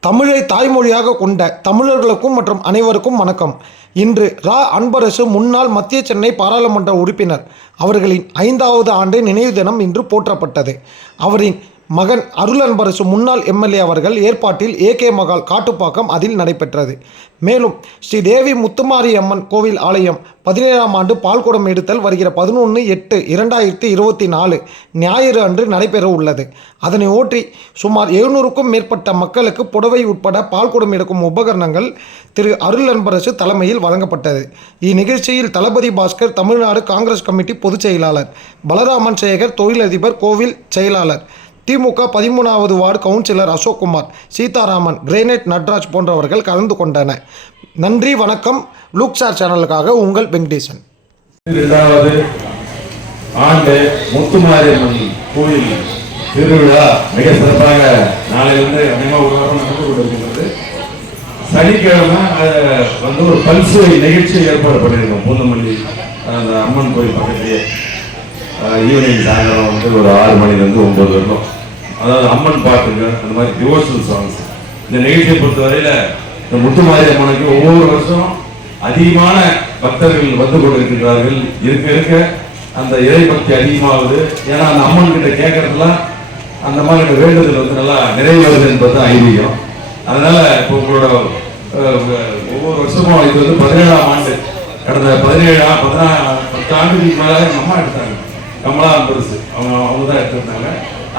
தமிழை தாய்மொழியாக கொண்ட தமிழர்களுக்கும் மற்றும் அனைவருக்கும் வணக்கம். இன்று ரா. அன்பரசு முன்னாள் மத்திய சென்னை பாராளுமன்ற உறுப்பினர் அவர்களின் ஐந்தாவது ஆண்டு நினைவு தினம் இன்று போற்றப்பட்டது. அவரின் மகன் அருளன்பரசு முன்னாள் எம்எல்ஏ அவர்கள் ஏற்பாட்டில் ஏகே மகால் காட்டுப்பாக்கம் அதில் நடைபெற்றது. மேலும் ஸ்ரீ தேவி முத்துமாரி அம்மன் கோவில் ஆலயம் பதினேழாம் ஆண்டு பால்குடம் எடுத்தல் வருகிற பதினொன்று எட்டு இரண்டாயிரத்தி இருபத்தி நாலு ஞாயிறு அன்று நடைபெற உள்ளது. அதனை ஓற்றி சுமார் எழுநூறுக்கும் மேற்பட்ட மக்களுக்கு புடவை உட்பட பால்குடம் எடுக்கும் உபகரணங்கள் திரு அருள் அன்பரசு தலைமையில் வழங்கப்பட்டது. இந்நிகழ்ச்சியில் தளபதி பாஸ்கர் தமிழ்நாடு காங்கிரஸ் கமிட்டி பொதுச் செயலாளர் பலராமன் சேகர் தொழிலதிபர் கோவில் செயலாளர் திமுக பதிமூணாவது ward councillor Ashokkumar Seetharaman granite Natraj போன்றவர்கள் கலந்து கொண்டனர். நன்றி வணக்கம். லூக்சார் சேனலுக்காக உங்கள் வெங்கடேசன். இரண்டாவது ஆண்டு முத்துமாரியம்மன் கோயில் திருவிழா மிக சிறப்பாக நாளையிலிருந்து அதிகமாக ஒரு நடந்து கொண்டிருக்கிறது சனிக்கிழமை வந்து ஒரு பல்சுவை நிகழ்ச்சி ஏற்பாடு பண்ணியிருக்கோம். பூந்தமல்லி அந்த அம்மன் கோயில் பக்கத்திலேயே. ஈவினிங் சாயங்காலம் வந்து ஒரு ஆறு மணிலேருந்து ஒம்பது வரைக்கும். அதாவது அம்மன் பாட்டுங்க அந்த மாதிரி டிவோஷனல் சாங்ஸ் இந்த நிகழ்ச்சியை பொறுத்தவரையில் இந்த முத்துமாரி அம்மனுக்கு ஒவ்வொரு வருஷம் அதிகமான பக்தர்கள் வந்து கொண்டிருக்கின்றார்கள். இருக்க இருக்க அந்த இறை பக்தி அதிகமாகுது. ஏன்னா அந்த அம்மன் கிட்ட கேட்கறதுலாம் அந்த மாதிரி வேண்டுதல் வந்து நல்லா நிறைவேறுது என்பது தான் ஐதீகம். அதனால இப்போ உங்களோட ஒவ்வொரு வருஷமும் இது வந்து பதினேழாம் ஆண்டு. கடந்த பதினேழு பதினா பத்து ஆண்டுகளுக்கு மேலே எங்கள் அம்மா எடுத்தாங்க. கமலா பெருசு அவங்க அவங்க தான் எடுத்திருந்தாங்க.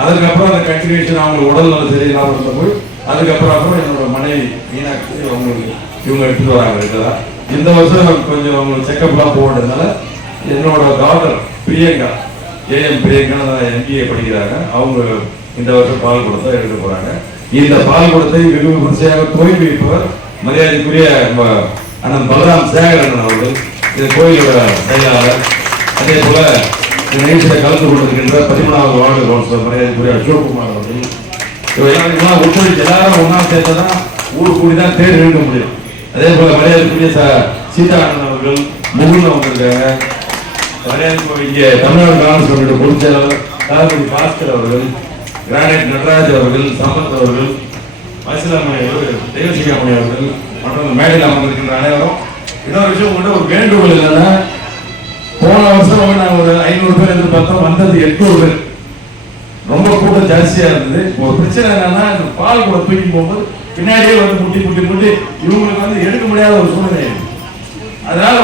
அதுக்கப்புறம் அந்த கண்டினியூஷன் அவங்க உடல் நல சரியில்லாமல் இருந்தபோது அதுக்கப்புறம் அப்புறம் என்னோட மனைவி மீனாட்சி அவங்களுக்கு இவங்க எடுத்துட்டு வராங்க இதெல்லாம் இந்த வருஷம் கொஞ்சம் அவங்களுக்கு செக்கப்லாம் போடுறதுனால என்னோட doctor Priyanka AM Priyanka MBA படிக்கிறாங்க. அவங்க இந்த வருஷம் பால் கொடுத்தா எடுக்க போறாங்க. இந்த பால் கொடுத்தை வெகு விமர்சையாக கோயில் வைப்பவர் மரியாதைக்குரிய நம்ம அண்ணன் பலராம் சேகரன் அவர்கள் இந்த கோயிலோட செயலாளர். அதே போல நிகழ்ச்சியில் கலந்து கொண்டிருக்கின்ற பதிமூணாவது வார்டு கவுன்சிலர் மரியாதைக்குரிய அசோக்குமார் அவர்கள். இவெல்லாம் ஒத்துழைச்சு எல்லாரும் ஒன்றா சேர்த்தா தான் ஊர் கூடி தான் தேர் இழுக்க முடியும். அதே போல மரியாதைக்குரிய ச- சீதாராமன் அவர்கள் முகுல் வந்திருக்காங்க மரியாதைக்குரிய இங்கே தமிழ்நாடு காங்கிரஸ் கமிட்டி பொதுச் செயலாளர் தளபதி பாஸ்கர் அவர்கள் கிரானைட் நடராஜ் அவர்கள் சம்பத் அவர்கள் மசிலாமணி அவர்கள் தேவசிகாமணி அவர்கள் மற்றும் மேடையில் அமர்ந்திருக்கின்ற அனைவரும் இன்னொரு விஷயம் உங்கள்கிட்ட ஒரு வேண்டுகோள் என்னன்னா வருஷம் நான் ஒரு ஐநூறு பேர் எதிர்பார்த்தோம் வந்தது எட்நூறு பேர். ரொம்ப கூட்டம் ஜாஸ்தியா இருந்தது. ஒரு பிரச்சனை என்னன்னா இந்த பால் கூட தூக்கி போகும்போது பின்னாடியே வந்து முட்டி முட்டி முட்டி. இவங்களுக்கு வந்து எடுக்க முடியாத ஒரு சூழ்நிலை. அதனால